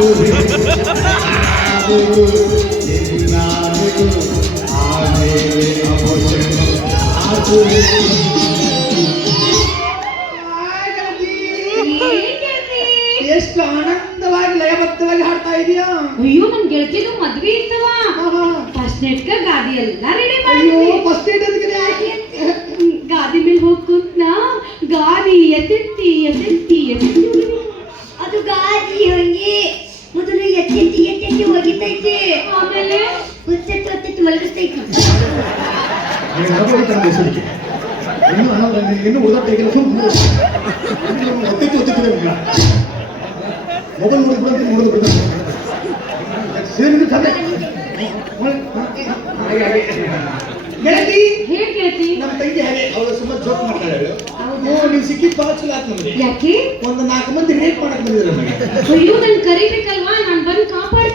ಎಷ್ಟು ಆನಂದವಾಗಿ ಲಯಬದ್ಧವಾಗಿ ಹಾಡ್ತಾ ಇದೀಯಾ? ಅಯ್ಯೋ ನಮ್ ಗೆಳತಿದು ಮದ್ವೆ ಇತ್ತವ. ಫಸ್ಟ್ ನೆಟ್ಗ ಗಾದಿ ಎಲ್ಲ ರೆಡಿ ಅಯ್ಯೋ ಫಸ್ಟ್ ಏಡ್ ಅದಕ್ಕೆ ಗಾದಿ ಮೇಲೆ ಹೋಗ್ ಕುಂತ್ನ ಗಾದಿ ಎತ್ತೆತ್ತಿ ಎತ್ತೆತ್ತಿ ಎತ್ತೆತ್ತಿ ಹೋಗಿದ್ವಿ. ಅದು ಗಾದಿ ಹಂಗೆ ಮೊದಲು ಎತ್ತೆತ್ತಿ ಎತ್ತೆತ್ತಿ ಒಗಿತೈತೆ ಆಮೇಲೆ ಹೊತ್ತೆತ್ತಿ ಹೊತ್ತೆತ್ತಿ ಮಲಗಿಸ್ತೈತಿ ಇನ್ನು ಅನ್ನೋದು ಇನ್ನು ಉಳಿದ ಕೈಗೆಲ್ಲ ಸುಮ್ಮನೆ ಒತ್ತಿತ್ತು ಒತ್ತಿತ್ತು ಮೊಬೈಲ್ ನೋಡಿದ್ರು ಅಂತ ನೋಡಿದ್ರು ಬಿಡ ಸೇರಿ ತಂದೆ ಗೆಳತಿ ಹೇಗ್ ಗೆಳತಿ ನಮ್ಮ ತಂಗಿ ಹಾಗೆ ಅವಳು ಸುಮ್ಮನೆ ಜೋಕ್ ಮಾಡ್ತಾಳೆ ಅವಳು. ಹೌದಾ? ಓ ನೀವು ಸಿಕ್ಕಿದ್ ಭಾಳ ಚಲೋ ಆಯ್ತು ನಮಗೆ ಯಾಕೆ ಒಂದು ನಾಲ್ಕು ಮಂದಿ ರೇಟ್ ಮಾಡಕ್ ಬಂದಿದ್ರು ನಮಗೆ ಅಯ್ಯೋ ನನ್ ಕರಿಬೇಕಲ್ವಾ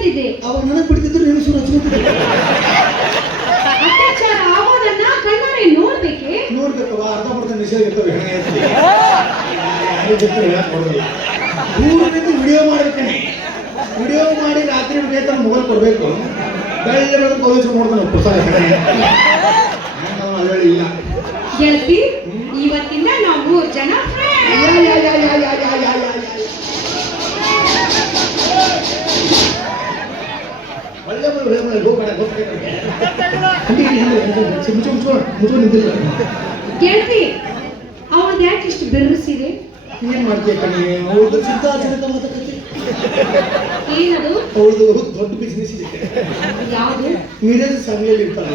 ಕಾಪಾಡ್ತಿದ್ದೆ ಅವಾಗ ನನಗೆ ಬಿಡ್ತಿದ್ರು ನೀನು ಸುರ ಹಚ್ಕೊತಿದ್ರು ಅತ್ಯಾಚಾರ ಆಗೋದನ್ನ ಕಣ್ಣಾರೆ ನೋಡ್ಬೇಕೆ? ನೋಡ್ಬೇಕವ ಅರ್ಧ ಬರ್ಧ ನಿಷೇಧ ಇರ್ತವೆ ಹೆಣ ಎತ್ತಿ ಯಾರು ಗೊತ್ತಿಲ್ಲ ಹೇಳಕ್ ಬರೋದಿಲ್ಲ ದೂರದಿಂದ ವಿಡಿಯೋ ಮಾಡಿರ್ತೀನಿ. ವಿಡಿಯೋ ಮಾಡಿ ರಾತ್ರಿ ಬೇಕಾದ್ರೆ ಮೊಬೈಲ್ ಕೊಡ್ಬೇಕು? ಬೆಳ್ಳೆ ಬೆಳಗ್ಗೆ ಕಾಲೇಜ್ ನೋಡ್ತಾನೆ ಪುಸ್ತಕ ಇಲ್ಲ. ಗೆಳತಿ ಗೆಳತಿ ಅವಳದ್ ಯಾಕೆ ಇಷ್ಟು ಬೆರ್ರಿಸಿದೆ ಏನ್ ಮಾಡ್ತೀಯ ಕಣಿ? ಅವ್ರದ್ದು ಚಿಂತಾ ಚಿಂತ ಮಾತಾಡ್ತಿ ಏನದು? ಅವ್ರದ್ದು ದೊಡ್ಡ ಬಿಸ್ನೆಸ್ ಇದೆ. ಯಾವುದು? ಮಿರಜ್ ಸಂಘದಲ್ಲಿ ಇರ್ತಾರೆ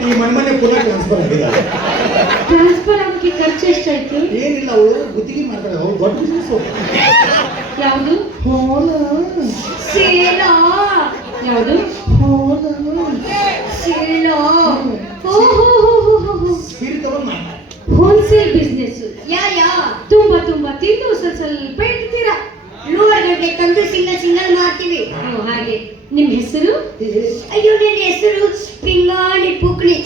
ಈ ಮಣ್ಮನೆ ಪುನಃ ಟ್ರಾನ್ಸ್ಫರ್ ಆಗಿದ್ದಾರೆ ಟ್ರಾನ್ಸ್ಫರ್ ಆಗೋಕೆ ಖರ್ಚು ಎಷ್ಟಾಯ್ತು? ಏನಿಲ್ಲ ಅವಳು ಗುತ್ತಿಗೆ ಮಾಡ್ತಾರೆ. ಅವ್ರು ದೊಡ್ಡ ಬಿಸ್ನೆಸ್ ಯಾವುದು? ಸೇಲ ಯಾವುದು? ಹೋಲ್ಸೇಲ್ ಬಿಸ್ನೆಸ್ ಯಾ ಯಾ? ತುಂಬಾ ತುಂಬಾ. ತಿಂದು ಸ್ವಲ್ಪ ಸ್ವಲ್ಪ ಇಡ್ತೀರಾ? ಗಂಟೆ ತಂದು ಸಿಂಗಲ್ ಸಿಂಗಲ್ ಮಾಡ್ತೀವಿ. ಹಾಗೆ. ನಿಮ್ಮ ಹೆಸರು? ಅಯ್ಯೋ ನನ್ನ ಹೆಸರು ಪಿಂಗಾಣಿ ಪುಕ್ಣಿ.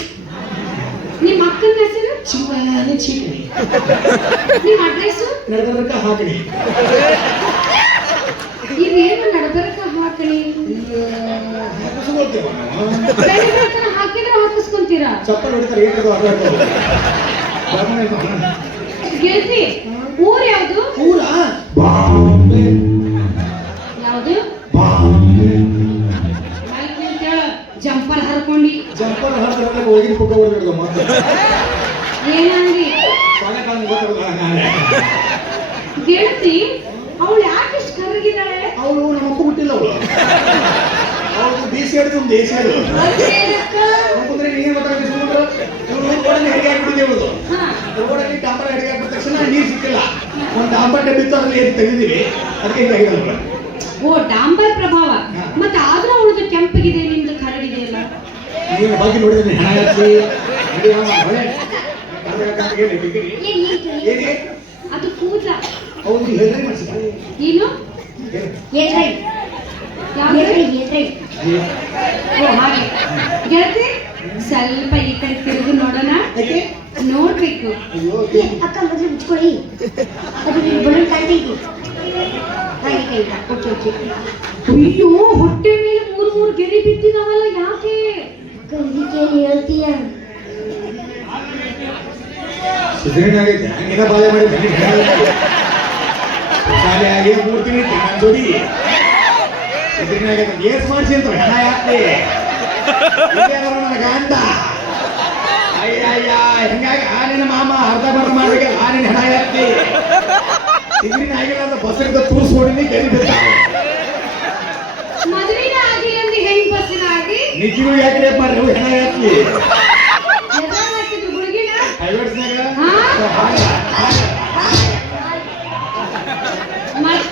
ನಿಮ್ಮ ಅಕ್ಕನ ಹೆಸರು? ಚಿಮ್ಮನೆ ಚೀಕಣಿ ನಿಮ್ಮ ಅಡ್ರೆಸ್? ನಡೆದಕ್ಕ ಹಾಕಣಿ ಹಾಕ್ತೀನಿ. ಹಾಕಿದ್ರೆ ಹಾಕಿಸ್ಕೊಂತೀರಾ? ಗೆಲ್ತಿ? ಊರ್ ಯಾವ್ದು? ಊರ? ಯಾವ್ದು? ಜಂಪರ್ ಹರ್ಕೊಂಡಿ. ಜಂಪರ್ ಹರ್ಕೊಂಡು ಹೋಗಿ ಫೋಟೋ ಹೊಡೆದಿರಲ್ಲ ಮತ್ತೆ ಏನಂಗಿ ಗೆಳತಿ ಅವಳು ಯಾಕೆ ಅವಳು ನಮ್ಮ ಅಪ್ಪ ಹುಟ್ಟಿಲ್ಲ ಅವಳು. ಅವಳು ಬೀಸಿ ಹಿಡಿದು ಒಂದು ದೇಸಿ ಹಿಡಿದು ಅದೇನಕ್ಕ ನೀರು ಮಾತಾಡ್ತೀವಿ ಸುಮ್ಮನೆ ರೋಡಲ್ಲಿ ಹೆರಿಗೆ ಇವಳು ರೋಡಲ್ಲಿ ಡಾಂಬರ್ ಹೆರಿಗೆ ಹಾಕಿದ ತಕ್ಷಣ ನೀರು ಸಿಕ್ಕಿಲ್ಲ. ಒಂದು ಡಾಂಬರ್ ಡಬ್ಬಿ ಅದ್ರಲ್ಲಿ ಏನು ತೆಗೆದಿದ್ದೀವಿ ಅದಕ್ಕೆ ಹಿಂಗಾಗಿದೆ ಅವಳು. ಓ ಡಾಂಬರ್ ಪ್ರಭಾವ. ಮತ್ತೆ ಆದ್ರೂ ಅವಳದು ಕೆಂಪಗಿದೆ ನಿಮ್ದು ಕರಗಿದೆಯಲ್ಲ ನೀನು ಬಗ್ಗೆ ನೋಡಿದ್ರೆ ಹಣ ಹಾಕಿ. ಅದು ಕೂದಲ ಅವ್ರು ಹೇಳ್ರಿ ಯಾವ್ದು? ಏನ್ರೈ ಏನ್ರೈ ಓ ಹಾಗೆ. ಗೆಳತಿ ಸ್ವಲ್ಪ ಈ ಕಡೆ ತಿರುಗಿ ನೋಡೋಣ. ನೋಡ್ಬೇಕು. ಅಕ್ಕ ಮೊದಲು ಮುಚ್ಕೊಳ್ಳಿ. ಅದು ನೀವು ಬಲೂನ್ ಕಾಣ್ತೈತಿ ಹಾಗೆ ಕೈ ಓಕೆ ಓಕೆ. ಅಯ್ಯೋ ಹೊಟ್ಟೆ ಮೇಲೆ ಮೂರು ಮೂರು ಗೆರೆ ಬಿದ್ದಿದಾವಲ್ಲ ಯಾಕೆ? ಅಕ್ಕ ಇದಕ್ಕೇನು ಹೇಳ್ತೀಯ? ಸುಧಾರಣೆ ಬಾಳೆ ಮಾಡಿದ್ದೆ ಶಾಲೆಯಾಗಿ ಮೂರ್ತಿನಿ ನನ್ನ ಜೋಡಿ. ಇದ್ರನ್ನಾಗ ಏಸ್ ಮಾಡಿಸಿ ಅಂತ ಹೆಣ ಯಾಕ್ರಿ ನನ್ನ ಗಂಡ. ಅಯ್ಯಯ್ಯ ಹಿಂಗಾಗಿ ಆನಿನ ಮಾಮ ಅರ್ಧ ಬರ್ಧ ಮಾಡ್ಬೇಕು. ಆನಿನ ಹೆಣ ಯಾಕ್ರಿ ಇದ್ರಿನ ಆಗಿಲ್ಲ ಅಂದ್ರೆ ಬಸ್ಸಿಂದ ತೂರ್ಸ್ ಹೊಡಿಲಿ ಗೆದ್ದಿದ್ದ ನಿಜವೂ ಯಾಕ್ರಿ ಅಪ್ಪ ನೀವು ಹೆಣ ಯಾಕ್ರಿ ಹೈವೇಟ್ಸ್ನಾಗ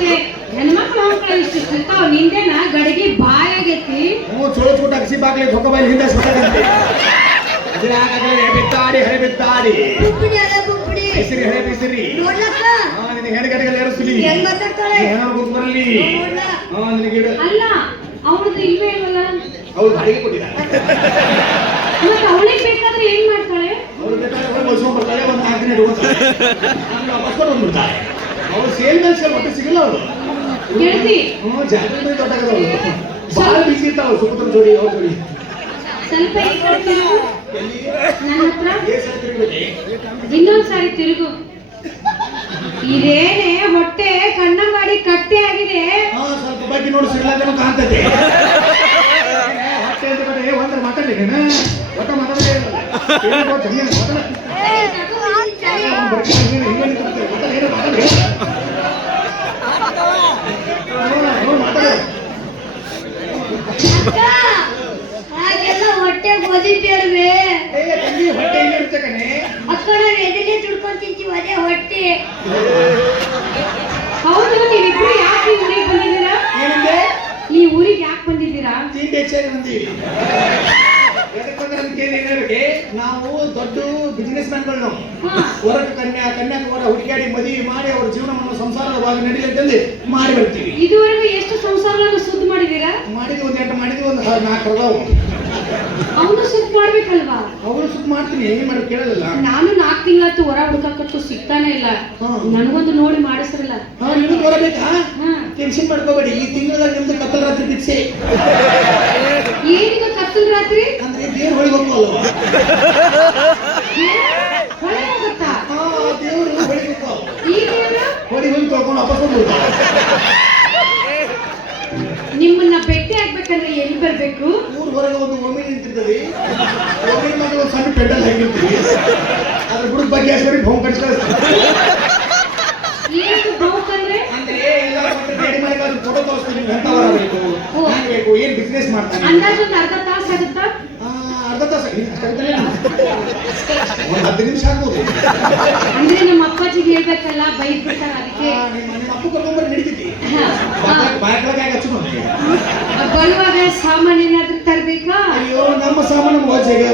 ಮಕ್ಳೆ ಹೆಣ್ಮಕ್ಳು ಮಕ್ಕಳು ಇಷ್ಟು ನಿಂದೇನ ಗಡಿಗೆ ಬಾಯಾಗೈತಿ ಹ್ಞೂ ಚೋಳು ಚೂಟ ಹಸಿ ಬಾಗ್ಲಿ ಧೊಕ್ಕ ಬೈಲಿ ಹಿಂದೆ ಸುಟ್ಟದಂತೆ ಬಿತ್ತಾಡಿ ಹಳೆ ಬಿತ್ತಾಡಿ ಬುಬ್ಬಿಡಿ ಅಲ್ಲ ಬುಬ್ಬಿಡಿ ಬಿಸಿರಿ ಹಳೆ ಬಿಸಿರಿ. ಹಾ ಹಾ ಗಿಡ ಅಲ್ಲ ಅವಳದು ಇಲ್ವೇ ಇಲ್ವಲ್ಲ? ಅವಳು ಬಾಡಿಗೆ ಕೊಟ್ಟಿದ್ದಾಳೆ. ಅವಳಿಗೆ ಬೇಕಾದ್ರೆ ಏನ್ ಮಾಡ್ತಾಳೆ? ಅವ್ರು ಬೇಕಾದ್ರೆ ಅವಳು ಬಸ್ಕೊಂಡು ಒಂದು ಅವ್ರು ಸೇಲ್ ಸೇಲ್ ಒಟ್ಟು ಸಿಗಲ್ಲ ಅವಳು ಗೆಳತಿ ಹ್ಞೂ ಜಾತ್ರೆ ಮೇಲೆ ದೊಡ್ಡಾಗದವಳು ಭಾಳ ಬಿಸಿ ಇರ್ತಾವ ಸುಪುತ್ರ ಜೋಡಿ ಅವ್ರ ಜೋಡಿ ಸ್ವಲ್ಪ ಈ ಕಡೆ ತಿರುಗು. ನನ್ನ ಹತ್ರ ತಿರುಗಬೇಡಿ ತಿರುಗು ಇದೇನೆ ಹೊಟ್ಟೆ ಕಣ್ಣಂಗಾಡಿ ಕಟ್ಟೆ ಆಗಿದೆ ಹಾ ಸ್ವಲ್ಪ ಬಗ್ಗೆ ನೋಡಿ ಸಿಗ್ಲಾಕನು ಕಾಣ್ತದೆ ಹೊಟ್ಟೆ ಅಂತ ಕಡೆ ಒಂದ್ರ ಮಾತಾಡ್ಲಿಕ್ಕೆ ಒಟ್ಟ ಮಾತಾಡಲೇ ಇಲ್ಲ ಮಾತಾಡ ಬಂದಿದ್ದೀರಾ ತಿಂಡಿ ಬಂದೀವಿ ಎದಕ್ಕಂದ್ರೆ ಅದಕ್ಕೆ ಏನ್ ಹೇಳ್ಬೇಕು? ನಾವು ದೊಡ್ಡ ಬಿಸ್ನೆಸ್ ಮ್ಯಾನ್ಗಳು ನಾವು. ಹೊರಗ ಕನ್ಯಾ ಕನ್ಯಾಕುಮಾರ ಹುಡುಕಾಡಿ ಮದುವೆ ಮಾಡಿ ಅವ್ರ ಜೀವನವನ್ನು ಸಂಸಾರದ ಭಾಗ ನಡೀಲಿ ಮಾಡಿ ಬರ್ತೀವಿ. ಇದುವರೆಗೂ ಎಷ್ಟು ಸಂಸಾರಗಳನ್ನು ಸುದ್ದಿ ಮಾಡಿದೀರಾ ಮಾಡಿದ್ವಿ ಒಂದು ಎಂಟು ಮಾಡಿದ್ವಿ ಒಂದು ನಾಲ್ಕು ಅದಾವು. ಅವನು ಸುದ್ದಿ ಮಾಡ್ಬೇಕಲ್ವಾ? ಅವನು ಸುತ್ತ ಮಾಡ್ತೀನಿ ಏನು ಮಾಡಿ ಕೇಳಲ್ಲ ನಾನು ನಾಲ್ಕು ತಿಂಗಳಾಯ್ತು ಹೊರ ಹುಡುಕಕ್ಕಂತೂ ಸಿಗ್ತಾನೆ ಇಲ್ಲ. ನನಗೊಂದು ನೋಡಿ ಮಾಡಿಸ್ರಲ್ಲ. ನಿಮ್ಗೆ ಬರಬೇಕಾ ಹಾ ಟೆನ್ಷನ್ ಮಾಡ್ಕೋಬೇಡಿ ಈ ತಿಂಗಳದಾಗ ನಿಮ್ದು ಕತ್ತಲ ರಾತ್ರಿ ಭಿಕ್ಷೆ ಏನಿದು ಕತ್ತಲ ರಾತ್ರಿ? ಅಂದ್ರೆ ದೇವ್ರ ಹೊಳಿ ಹೋಗ್ವಲ್ವ? ಹೊಳೆ ಹೋಗುತ್ತಾ? ಹಾ ದೇವ್ರು ಹೊಳಿ ಹೋಗ್ತಾವ ಈ ದೇವ್ರು ಹೊಳಿ ಹೋಗಿ ತೊಳ್ಕೊಂಡು ವಾಪಸ್ ಬಂದ್ಬಿಡ್ತಾವ ನಿಮ್ಮನ್ನ ಭೇಟಿ ಆಗ್ಬೇಕಂದ್ರೆ ಎಲ್ಲಿ ಬರ್ಬೇಕು? ಊರ್ ಹೊರಗೆ ಒಂದು ಒಮ್ಮೆ ನಿಂತಿರ್ತದೆ ಒಮ್ಮೆ ಒಂದು ಸಣ್ಣ ಪೆಂಡಲ್ ಹಾಕಿರ್ತೀವಿ ಅದ್ರ ಬುಡಕ್ ಬಗ್ಗೆ ಹಾಸ್ಬಿಟ್ಟು ಭೋಮ್ ಕಟ್ಸ್ ಕಳಿಸ್ತೀವಿ ಏನು ಬ್ರೋಕ್ ಅಂದ್ರೆ ಅಂದ್ರೆ ಎಲ್ಲ ಮತ್ತೆ ರೆಡಿ ಮಾಡಿ ಫೋಟೋ ತೋರಿಸ್ತೀನಿ ನೀವು ಎಂತ ಬೇಕು. ಹೆಂಗ್ ಬೇಕು ಏನ್ ಬಿಸ್ನೆಸ್ ಮಾಡ್ತಾನೆ ಅಂದಾಜು ಒಂದು ಅರ್ಧ ತಾಸು ಆಗುತ್ತಾ? ಆ, ಅರ್ಧ ತಾಸು ಒಂದು ಹತ್ತು ನಿಮಿಷ ಆಗ್ಬೋದು. ಅಂದ್ರೆ ನಮ್ಮ ಅಪ್ಪಾಜಿಗೆ ಹೇಳ್ಬೇಕಲ್ಲ ಬೈದ್ ಬಿಡ್ತಾರ ಆ, ಅದಕ್ಕೆ ನಿಮ್ಮ ನಿಮ್ಮ ಅಪ್ಪ ಕರ್ಕೊಂಬರಿ ನಡೀತೈತಿ. ಹಾ. ಬಾಯಕ್ಲಾಗ ಹಚ್ಚು ಬಂದ್ವಿ ಬರುವಾಗ ಸಾಮಾನ್ ಏನಾದ್ರೂ ತರ್ಬೇಕಾ? ಅಯ್ಯೋ ನಮ್ಮ ಸಾಮಾನು ಮೋಜೆಗೆ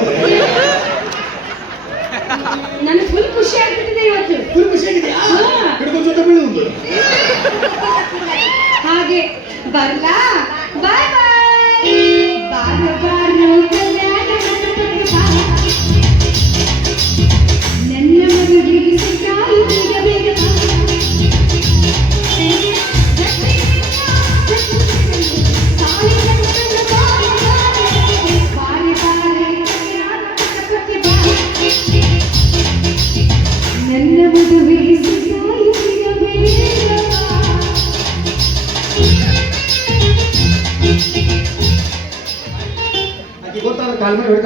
ನನ್ಗೆ ಫುಲ್ ಖುಷಿ ಆಗ್ಬಿಟ್ಟಿದೆ ಇವತ್ತು. ಫುಲ್ ಖುಷಿ ಆಗಿದೆಯಾ? ಬರ್ಲಾ ಕಾಲ್ ಮೇಲೆ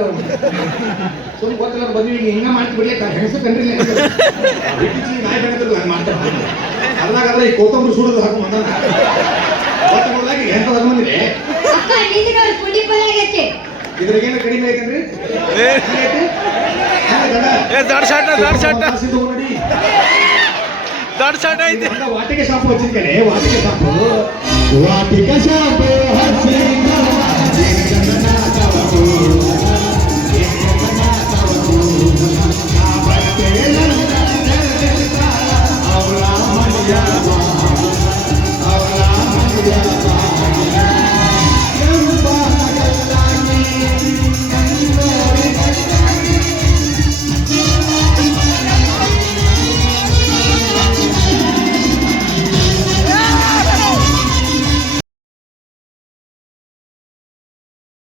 ಸುಮ್ ಗೊತ್ತಿಲ್ಲ ಬಂದ್ವಿ ಈಗ ಹಿಂಗ ಮಾಡ್ತಿ ಹೆಸರು ಕಂಡ್ರಿ ನಾಯಿ ಬೆಳೆದ್ರು ಹಂಗೆ ಈ ಕೊತ್ತಂಬರಿ ಸುಡೋದು ಹಾಕು ಬಂದ ಗೊತ್ತಾಗಿ ಎಂತ ಬಂದಿದೆ ಇದ್ರಾಗೇನು ಕಡಿಮೆ ಐತೇನ್ರಿ ದೊಡ್ಡ ಶಾಟ ದೊಡ್ಡ ಶಾಟ. ದೊಡ್ಡ ಶಾಟ ಐತಿ. ವಾಟಿಕೆ ಶಾಪ್ ವಾಟಿಕೆ ಶಾಪ್. ವಾಟಿಕೆ ಶಾಪ್.